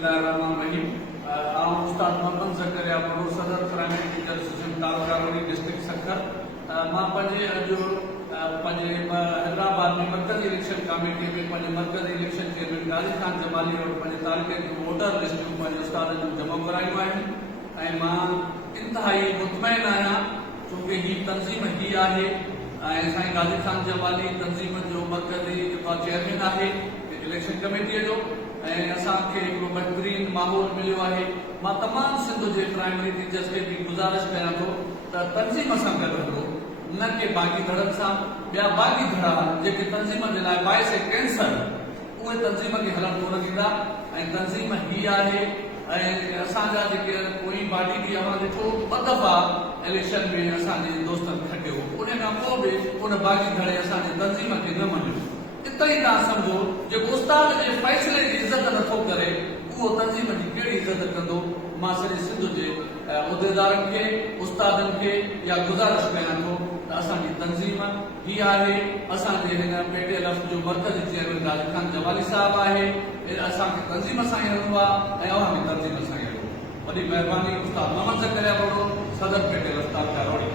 बिस्मिल्लाहिर्रहमानिर्रहीम। उस्ताद मोहम्मद ज़करिया बड़ो सदर प्राइमरी टीचर एसोसिएशन तालुकारोड़ी डिस्ट्रिक्ट सखर मां पंहिंजे अॼु पंहिंजे हैदराबाद में मरकज़ी इलेक्शन कमेटी में पंहिंजे मरकज़ी इलेक्शन चेयरमैन गाज़ी ख़ान जमाली और पंहिंजे तालुके जूं वोटर लिस्टूं पंहिंजे उस्तादनि जूं जमा करायूं आहिनि ऐं मां इंतिहाई मुतमइन आहियां छोकी ही तंज़ीम ही आहे ऐं साईं गाज़ी ख़ान जमाली तंज़ीम जो मरकज़ी चेयरमैन आहे इलेक्शन कमेटीअ जो ऐं असांखे हिकिड़ो बहितरीन माहौल मिलियो आहे। मां तमामु सिंध जे प्राइमरी टीचर्स खे बि गुज़ारिश कयां थो त तंज़ीम सां गॾु हलो न कि बाक़ी धड़नि सां। ॿिया बाक़ी धड़ा जेके तंज़ीम जे लाइ बाहिस कैंसर उहे तंज़ीम खे हलणु कोन ॾींदा ऐं तंज़ीम ही आहे ऐं असांजा जेके कोई पार्टी बि अवां ॾिठो ॿ दफ़ा इलेक्शन में असांजे दोस्तनि खटियो उन खां पोइ बि उन बाक़ी धड़े असांजे तंज़ीम खे न मञियो। इते ई तव्हां सम्झो जेको उस्ताद जे फ़ैसिले जी इज़त नथो करे उहो तंज़ीम जी कहिड़ी इज़त कंदो। मां सॼे सिंध जे उहिदेदारनि खे उस्तादनि खे इहा गुज़ारिश कयां थो त असांजी तंज़ीम ही आहे। असांजे हिन पेटे लफ़्ज़ जो मरकज़ी चेयरमैन गाज़ी ख़ान जमाली साहिबु आहे असांखे तंज़ीम सां ई हलणो आहे ऐं अवां बि तंज़ीम सां ई हलूं। वॾी महिरबानी। उस्ताद मोहम्मद ज़करिया बड़ो सदर पेटे लफ़्ज़ तालुकारोड़ी।